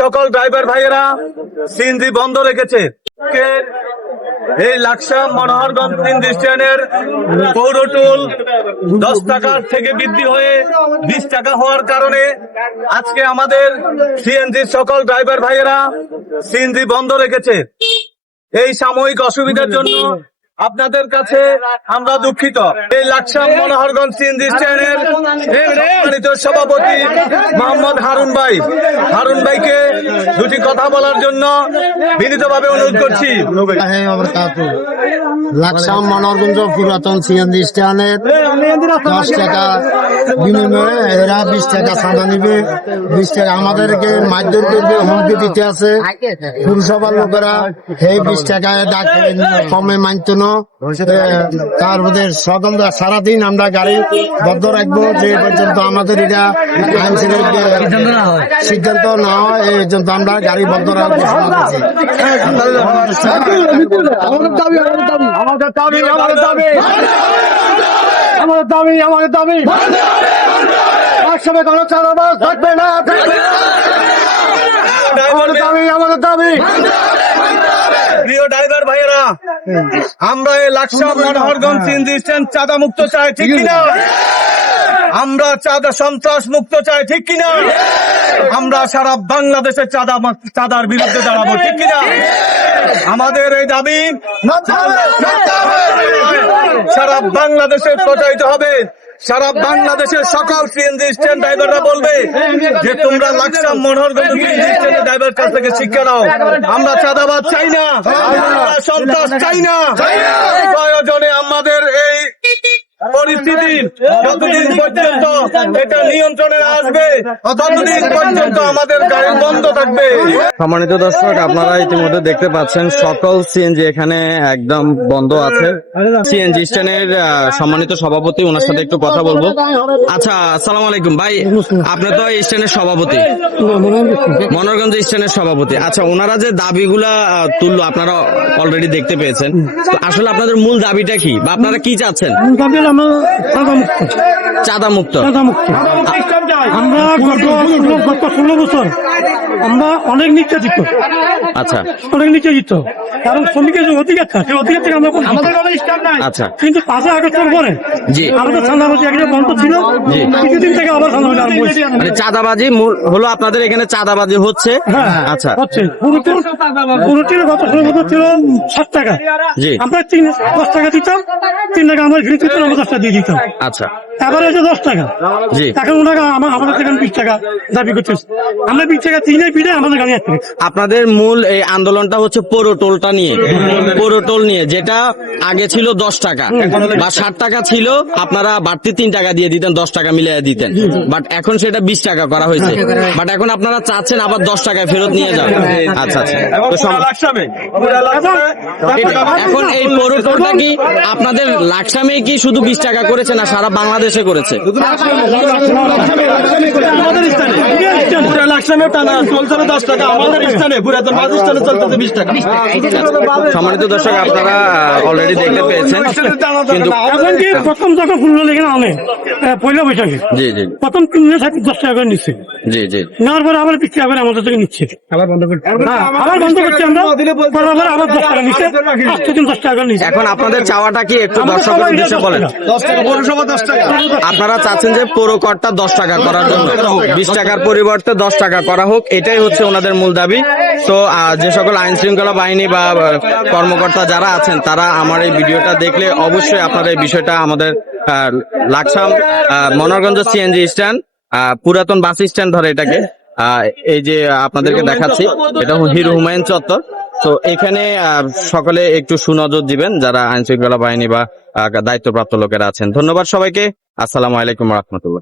সকল ড্রাইভার ভাইয়েরা সিএনজি বন্ধ রেখেছে। এই লাকসাম মনোহরগঞ্জ সিএনজি স্ট্যান্ডের পৌরটোল 10 টাকার থেকে বৃদ্ধি হয়ে 20 টাকা হওয়ার কারণে আজকে আমাদের সিএনজি সকল ড্রাইভার ভাইয়েরা সিএনজি বন্ধ রেখেছে। এই সাময়িক অসুবিধার জন্য আপনাদের কাছে আমরা দুঃখিত। এই লাকসাম মনোহরগঞ্জ সিএনজি স্ট্যান্ডের সম্মানিত সভাপতি মোহাম্মদ হারুন ভাইকে দুটি কথা বলার জন্য বিনীতভাবে অনুরোধ করছি। লাকসাম মনোহরগঞ্জ পুরাতন সিএনজি স্ট্যান্ডের 10 টাকা বিনিময়ে এরা 20 টাকা চাঁদা নিবে। 20 টাকা আমাদেরকে মারধর করবে, হুমকি দিতে আছে। পুরসভার লোকেরা এই 20 টাকায় ডাক কমে মানত না। তার মধ্যে সকল সারাদিন আমরা গাড়ি বন্ধ রাখবো যে পর্যন্ত আমাদের এটা আইন সিদ্ধান্ত না হয় এই পর্যন্ত আমরা গাড়ি বন্ধ রাখবো। আমাদের দাবি একসঙ্গে কোনো চাঁদাবাজ থাকবে না। আমাদের দাবি প্রিয় ড্রাইভার ভাইয়েরা, আমরা এই লাকসাম মনোহরগঞ্জ সিএনজি স্ট্যান্ড চাঁদা মুক্ত চাই, ঠিক কিনা? আমরা চাঁদা সন্ত্রাস মুক্ত চাই, ঠিক কিনা? আমরা সারা বাংলাদেশের চাঁদার বিরুদ্ধে দাঁড়াবো, ঠিক কিনা? আমাদের এই দাবি সারা বাংলাদেশে প্রচারিত হবে। সারা বাংলাদেশের সকল সিএনজি স্ট্যান্ড ড্রাইভাররা বলবে যে তোমরা Laksam Manoharganj CNG stand driver কাছ থেকে শিক্ষা নাও। আমরা চাঁদাবাদ চাই না, আমরা সন্ত্রাস চাই না। প্রয়োজনে আমাদের এই পরিস্থিতি যতদিন পর্যন্ত এটা নিয়ন্ত্রণে আসবে ততদিন পর্যন্ত আমাদের গাড়ি বন্ধ থাকবে। সম্মানিত দর্শক, আপনারা ইতিমধ্যে দেখতে পাচ্ছেন সকল সিএনজি এখানে একদম বন্ধ আছে। সিএনজি স্ট্যান্ডের সম্মানিত সভাপতি, ওনার সাথে একটু কথা বলবো। আচ্ছা, আসসালামু আলাইকুম ভাই, আপনি তো এই স্ট্যান্ডের সভাপতি, মনোহরগঞ্জ স্ট্যান্ডের সভাপতি। আচ্ছা, ওনারা যে দাবিগুলা তুললো আপনারা অলরেডি দেখতে পেয়েছেন, তো আসলে আপনাদের মূল দাবিটা কি বা আপনারা কি চাচ্ছেন? চাঁদা মুক্ত। আমরা গত 16 বছর আমরা অনেক নির্যাতিত। আচ্ছা, অনেক নির্যাতিত, কারণ শ্রমিকের যে অধিকার থাকে অধিকার থেকে আমরা আচ্ছা, কিন্তু 5 আগস্টের পরে জি আমাদের চাঁদাবাজি একটা বন্ধ ছিল, কিছুদিন থেকে আবার চাঁদাবাজি আরম্ভ হয়েছে। মানে চাঁদাবাজি হলো আপনাদের এখানে চাঁদাবাজি হচ্ছে? আচ্ছা, হচ্ছে। পুরোটির গত 16 বছর ছিল 7 টাকা, জি আমরা 10 টাকা দিতাম, 3 টাকা আমার ভিড় দিতাম, আমরা 10 টাকা দিয়ে দিতাম। আচ্ছা, এবার হয়েছে 10 টাকা, জি এখন ওনারা আমাদের থেকে 20 টাকা দাবি করতেছে। আমরা 20 টাকা দিনে ফিরে আমাদের গাড়ি আসতে। আপনাদের মূল এই আন্দোলনটা হচ্ছে পৌরটোলটা নিয়ে, পৌরটোল নিয়ে, যেটা আগে ছিল 10 টাকা বা 60 টাকা ছিল, আপনারা বাড়তি 3 টাকা দিয়ে দিতেন, 10 টাকা মিলিয়ে দিতেন, বাট এখন সেটা 20 টাকা করা হয়েছে। বাট এখন আপনারা চাচ্ছেন আবার 10 টাকায় ফেরত নিয়ে যান। আচ্ছা আচ্ছা, এখন এই পৌরটোলটা কি আপনাদের লাকসামে কি শুধু 20 টাকা করেছে না সারা বাংলাদেশে করেছে? সম্মানিত দর্শক, আপনারা অলরেডি দেখতে পেয়েছেন, কিন্তু প্রথম যখন ফুল লেগে অনেক পয়লা বৈশাখে জি জি প্রথম 10 টাকা করে নিচ্ছে, জি জি নেওয়ার পরে আবার 20 টাকা করে আমাদের থেকে নিচ্ছে, আবার বন্ধ করছি আমরা, আবার 10 টাকা নিচ্ছে, 10 টাকা নিচ্ছে। এখন আপনাদের চাওয়াটা কি একটু দর্শকের উদ্দেশ্যে বলেন। 10 টাকা পৌরসভা 10 টাকা আপনারা চাচ্ছেন যে পৌরকরটা 10 টাকা করার জন্য 20 টাকার পরিবর্তে 10 টাকা করা হোক, এটাই হচ্ছে ওনাদের মূল দাবি। তো যে সকল আইন শৃঙ্খলা বাহিনী বা কর্মকর্তা যারা আছেন, তারা আমার এই ভিডিওটা দেখলে অবশ্যই আপনারা এই বিষয়টা আমাদের লাকসাম মনোহরগঞ্জ সিএনজি স্ট্যান্ড, পুরাতন বাস স্ট্যান্ড ধরে এটাকে, এই যে আপনাদেরকে দেখাচ্ছি, এটা হিরো হুমায়ুন চত্বর। তো এখানে সকলে একটু সুনজর দিবেন যারা আইন শৃঙ্খলা বাহিনী বা দায়িত্বপ্রাপ্ত লোকেরা আছেন। ধন্যবাদ সবাইকে। আসসালামু আলাইকুম ওয়া রাহমাতুল্লাহ।